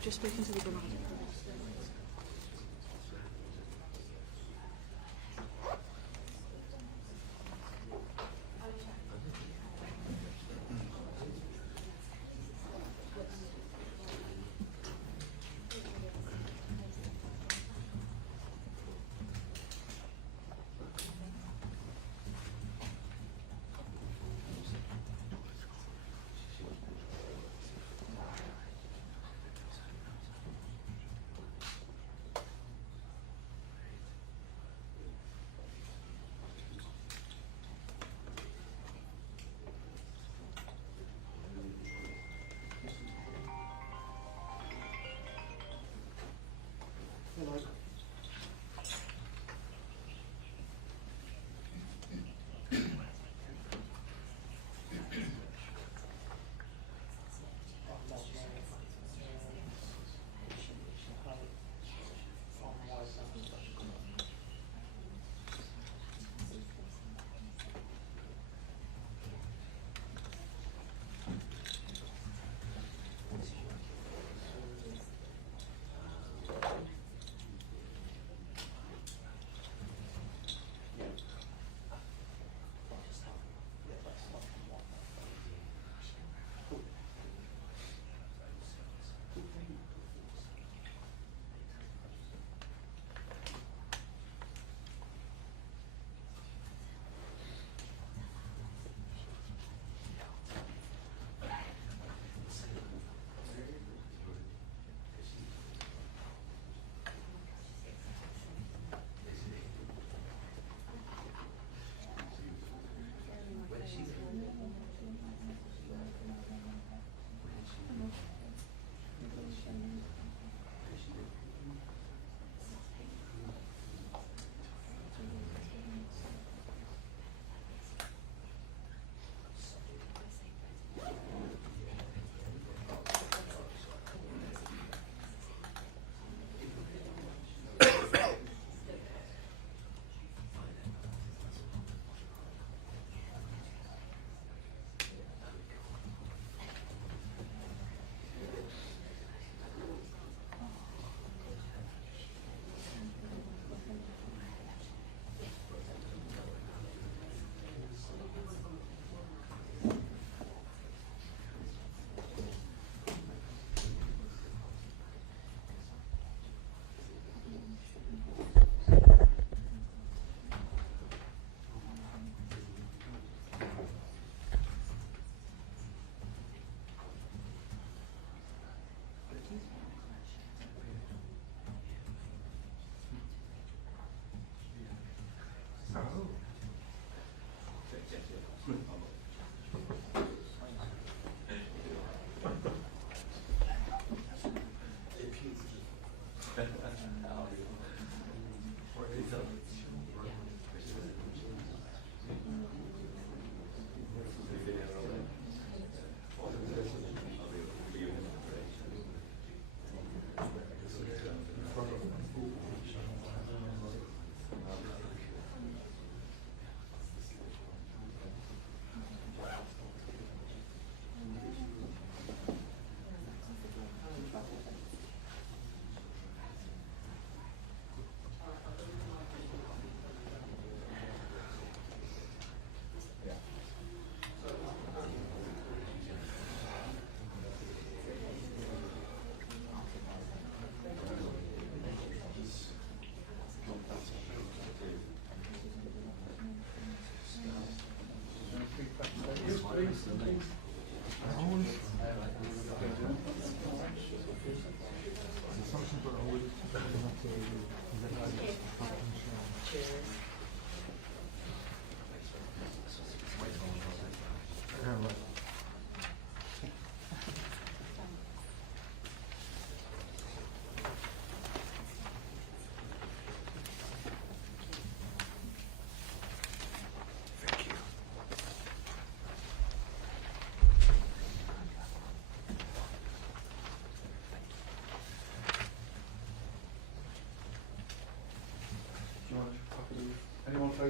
I've just spoken to the provider.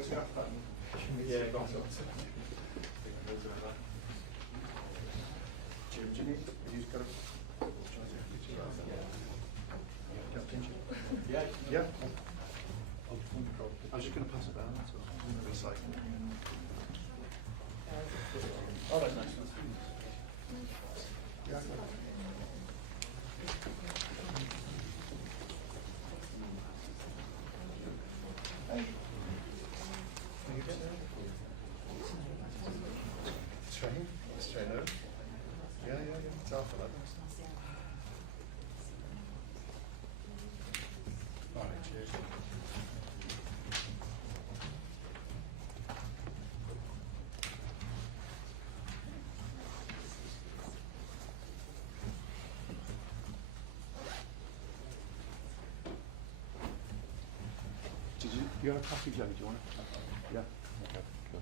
photograph that? Yeah, got got it. it. Do you need? You've got it. Yeah. Yeah. I was just going to pass it down. That's all. Recycle. Oh, that's nice. Yeah. Hey. Are you getting there? Train? Train over? Yeah. It's half 11. All right, cheers. Do you have a coffee, Joe? Do you want it? Yeah. Okay. Cool.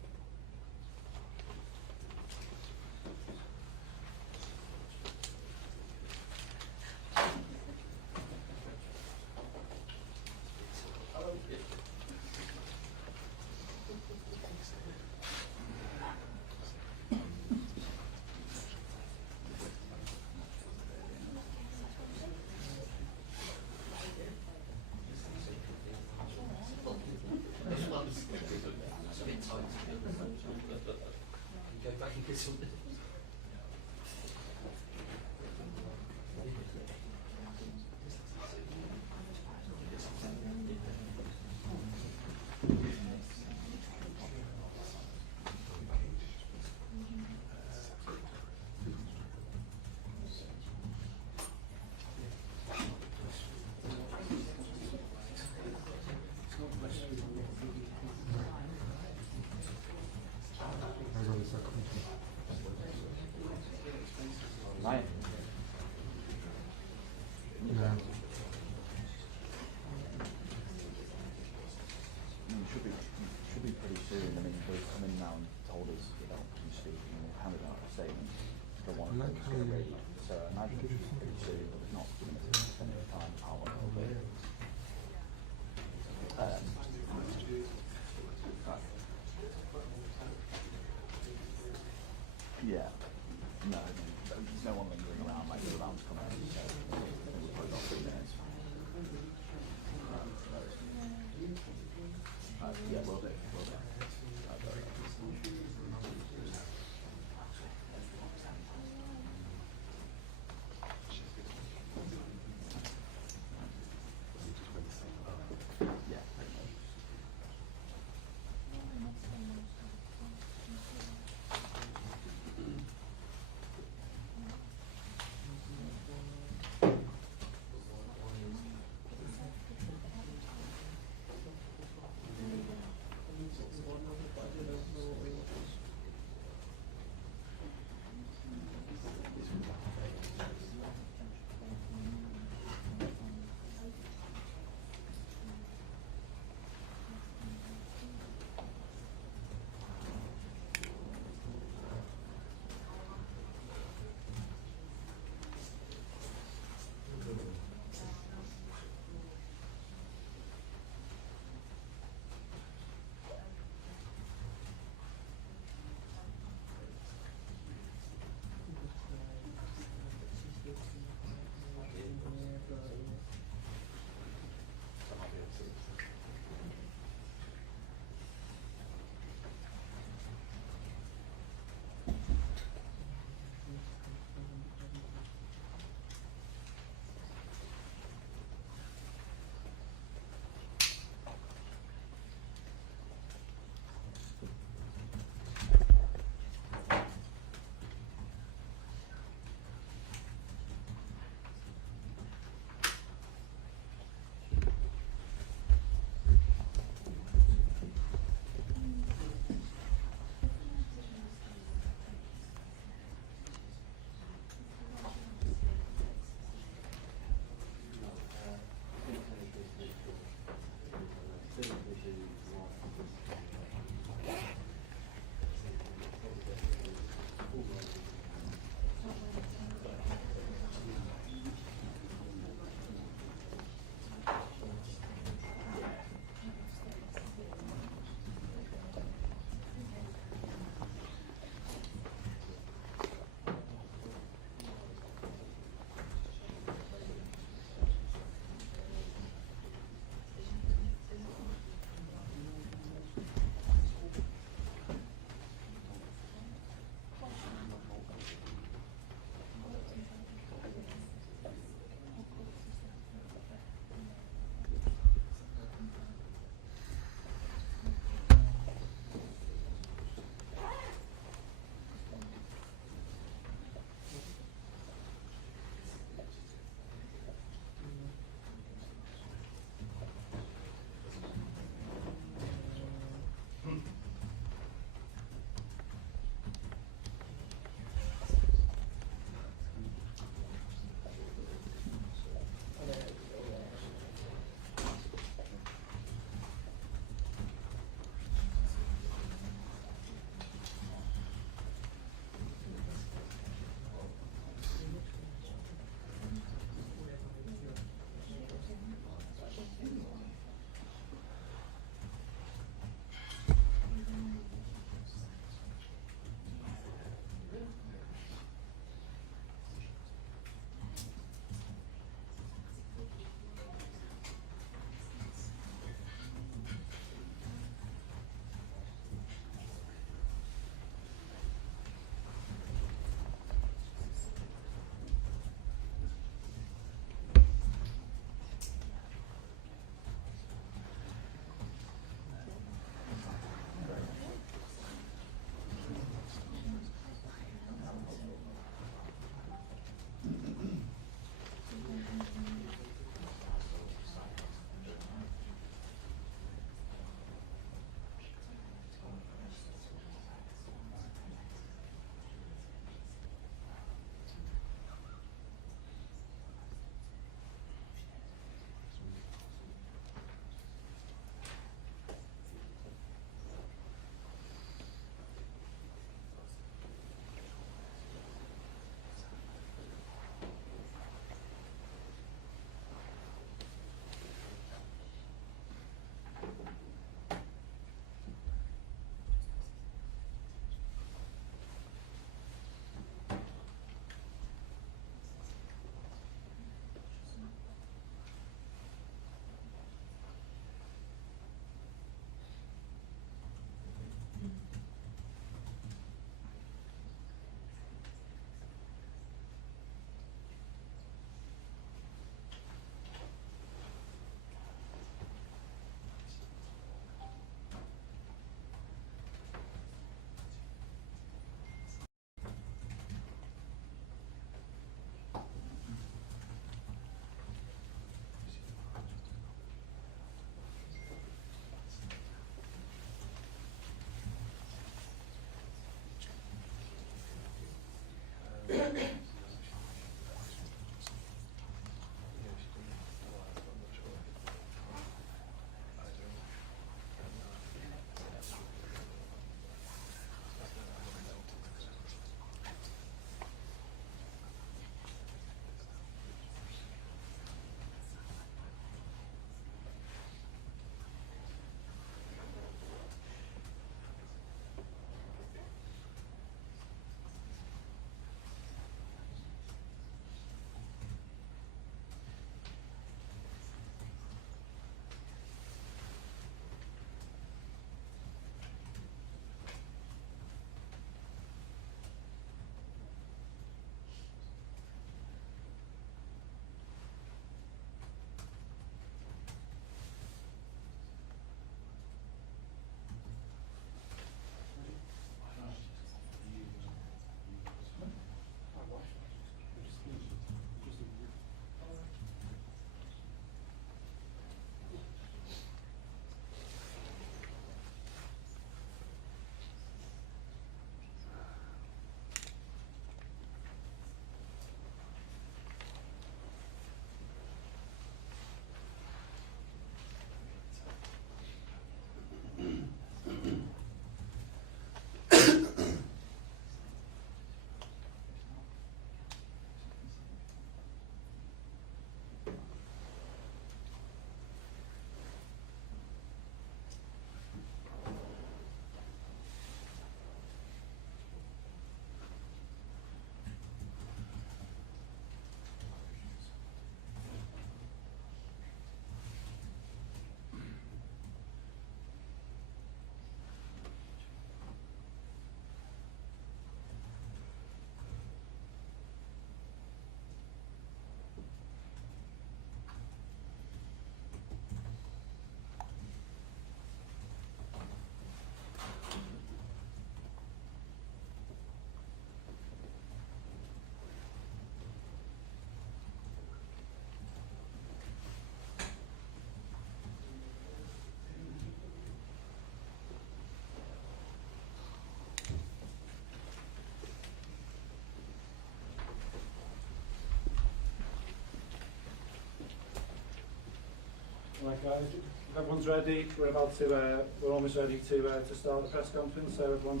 Right guys, if everyone's ready, we're almost ready to start the press conference, so everyone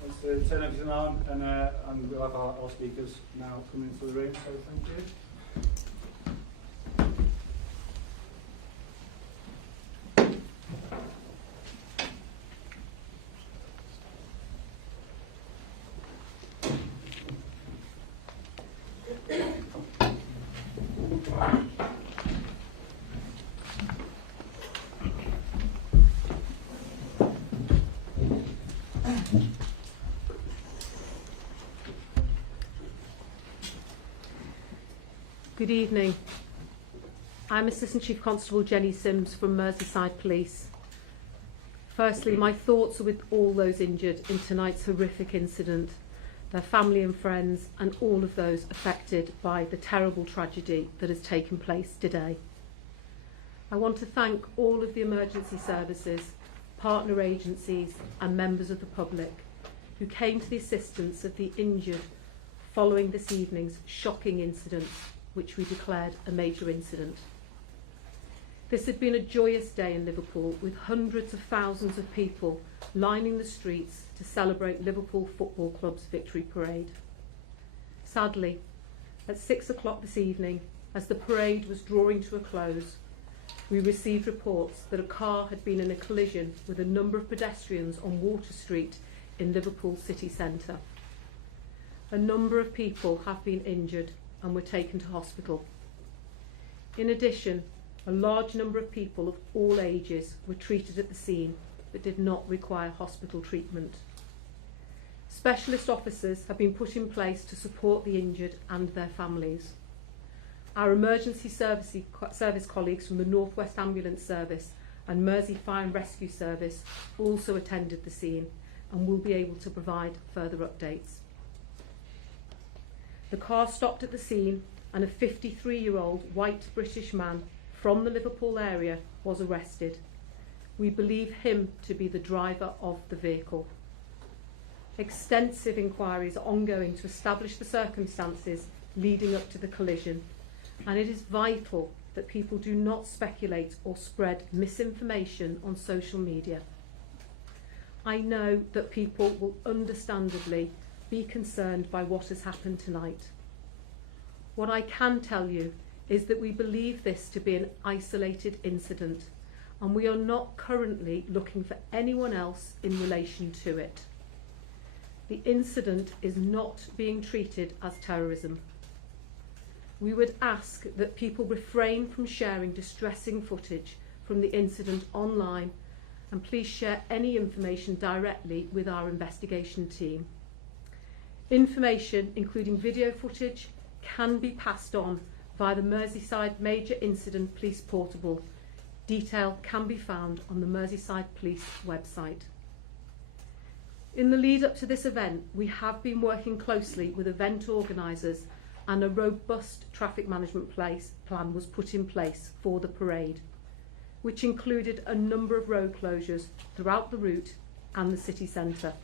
wants to turn everything on, and we'll have our speakers now coming into the room, so thank you. Good evening. I'm Assistant Chief Constable Jenny Sims from Merseyside Police. Firstly, my thoughts are with all those injured in tonight's horrific incident, their family and friends, and all of those affected by the terrible tragedy that has taken place today. I want to thank all of the emergency services, partner agencies and members of the public who came to the assistance of the injured following this evening's shocking incident, which we declared a major incident. This had been a joyous day in Liverpool, with hundreds of thousands of people lining the streets to celebrate Liverpool Football Club's victory parade. Sadly, at 6 o'clock this evening, as the parade was drawing to a close, we received reports that a car had been in a collision with a number of pedestrians on Water Street in Liverpool city centre. A number of people have been injured and were taken to hospital. In addition, a large number of people of all ages were treated at the scene but did not require hospital treatment. Specialist officers have been put in place to support the injured and their families. Our emergency service colleagues from the North West Ambulance Service and Mersey Fire and Rescue Service also attended the scene and will be able to provide further updates. The car stopped at the scene and a 53-year-old white British man from the Liverpool area was arrested. We believe him to be the driver of the vehicle. Extensive inquiries are ongoing to establish the circumstances leading up to the collision, and it is vital that people do not speculate or spread misinformation on social media. I know that people will understandably be concerned by what has happened tonight. What I can tell you is that we believe this to be an isolated incident, and we are not currently looking for anyone else in relation to it. The incident is not being treated as terrorism. We would ask that people refrain from sharing distressing footage from the incident online, and please share any information directly with our investigation team. Information, including video footage, can be passed on via the Merseyside Major Incident Police Portable. Detail can be found on the Merseyside Police website. In the lead up to this event, we have been working closely with event organisers, and a robust traffic management plan was put in place for the parade, which included a number of road closures throughout the route and the city centre.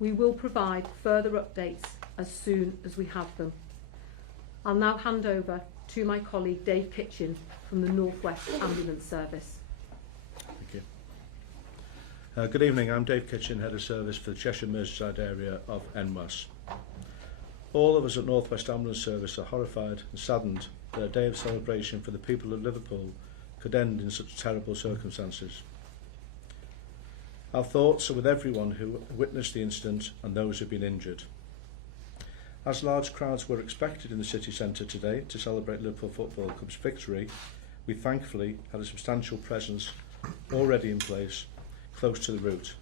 We will provide further updates as soon as we have them. I'll now hand over to my colleague Dave Kitchen from the North West Ambulance Service. Thank you. Good evening, I'm Dave Kitchen, Head of Service for the Cheshire Merseyside area of NWAS. All of us at North West Ambulance Service are horrified and saddened that a day of celebration for the people of Liverpool could end in such terrible circumstances. Our thoughts are with everyone who witnessed the incident and those who have been injured. As large crowds were expected in the city centre today to celebrate Liverpool Football Club's victory, we thankfully had a substantial presence already in place close to the route,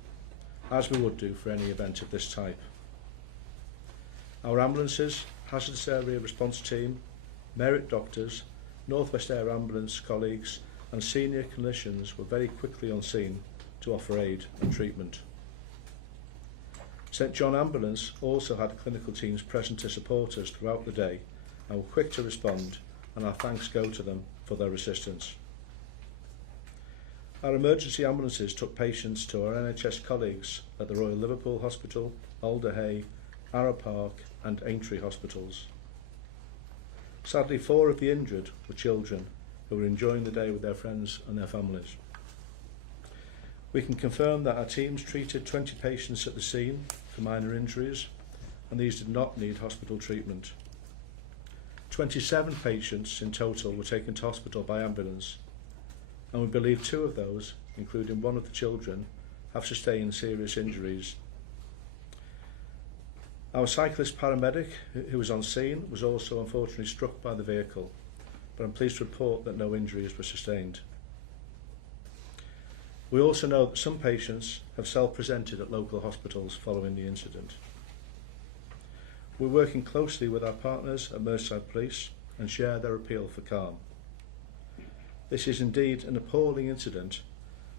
as we would do for any event of this type. Our ambulances, hazardous area response team, merit doctors, North West Air Ambulance colleagues and senior clinicians were very quickly on scene to offer aid and treatment. St John Ambulance also had clinical teams present to support us throughout the day and were quick to respond, and our thanks go to them for their assistance. Our emergency ambulances took patients to our NHS colleagues at the Royal Liverpool Hospital, Alder Hey, Arrow Park and Aintree hospitals. Sadly, 4 of the injured were children who were enjoying the day with their friends and their families. We can confirm that our teams treated 20 patients at the scene for minor injuries, and these did not need hospital treatment. 27 patients in total were taken to hospital by ambulance, and we believe 2 of those, including one of the children, have sustained serious injuries. Our cyclist paramedic, who was on scene, was also unfortunately struck by the vehicle, but I'm pleased to report that no injuries were sustained. We also know that some patients have self-presented at local hospitals following the incident. We're working closely with our partners at Merseyside Police and share their appeal for calm. This is indeed an appalling incident,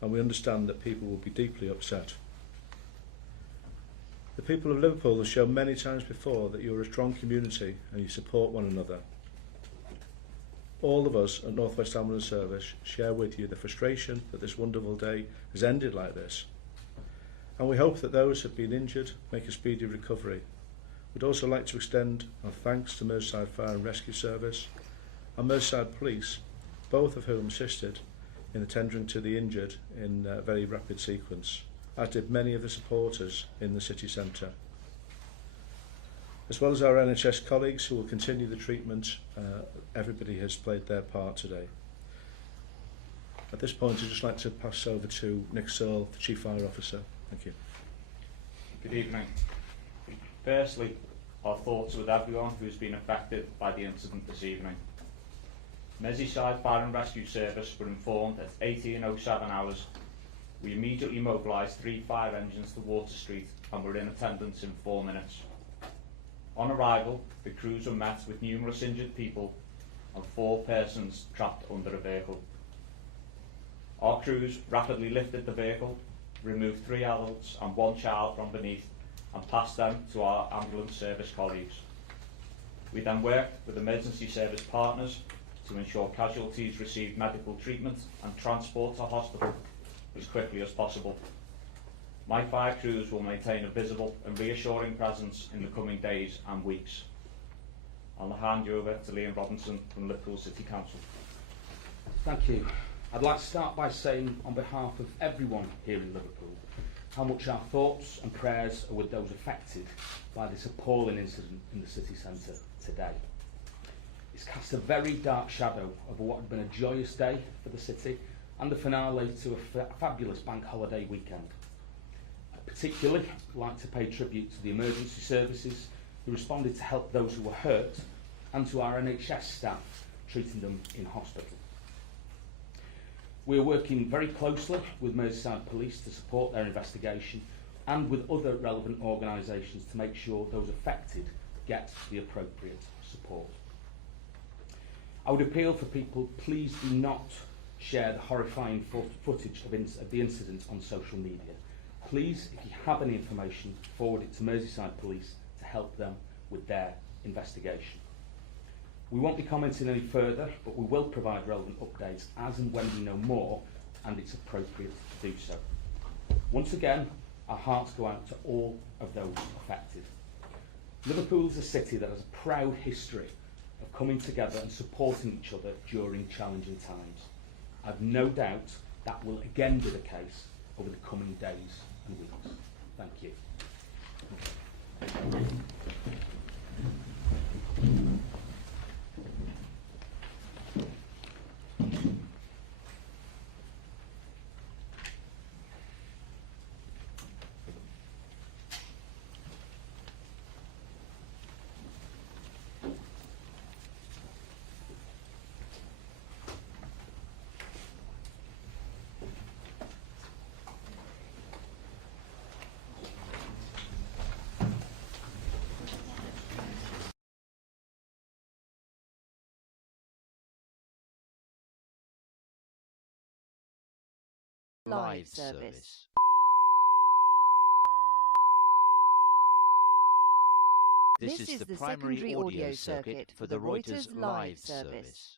and we understand that people will be deeply upset. The people of Liverpool have shown many times before that you are a strong community and you support one another. All of us at North West Ambulance Service share with you the frustration that this wonderful day has ended like this, and we hope that those who have been injured make a speedy recovery. We'd also like to extend our thanks to Merseyside Fire and Rescue Service and Merseyside Police, both of whom assisted in attending to the injured in a very rapid sequence, as did many of the supporters in the city centre. As well as our NHS colleagues who will continue the treatment, everybody has played their part today. At this point, I'd just like to pass over to Nick Searle, the Chief Fire Officer. Thank you. Good evening. Firstly, our thoughts are with everyone who's been affected by the incident this evening. Merseyside Fire and Rescue Service were informed at 18:07 hours. We immediately mobilised 3 fire engines to Water Street and were in attendance in 4 minutes. On arrival, the crews were met with numerous injured people and 4 persons trapped under a vehicle. Our crews rapidly lifted the vehicle, removed 3 adults and 1 child from beneath and passed them to our ambulance service colleagues. We then worked with emergency service partners to ensure casualties received medical treatment and transport to hospital as quickly as possible. My fire crews will maintain a visible and reassuring presence in the coming days and weeks. I'll now hand you over to Liam Robinson from Liverpool City Council. Thank you. I'd like to start by saying, on behalf of everyone here in Liverpool, how much our thoughts and prayers are with those affected by this appalling incident in the city centre today. It's cast a very dark shadow over what had been a joyous day for the city and the finale to a fabulous bank holiday weekend. I'd particularly like to pay tribute to the emergency services who responded to help those who were hurt, and to our NHS staff treating them in hospital. We are working very closely with Merseyside Police to support their investigation and with other relevant organisations to make sure those affected get the appropriate support. I would appeal for people, please do not share the horrifying footage of the incident on social media. Please, if you have any information, forward it to Merseyside Police to help them with their investigation. We won't be commenting any further, but we will provide relevant updates as and when we know more and it's appropriate to do so. Once again, our hearts go out to all of those affected. Liverpool is a city that has a proud history of coming together and supporting each other during challenging times. I've no doubt that will again be the case over the coming days and weeks. Thank you. Live service. This is the primary audio circuit for the Reuters live service.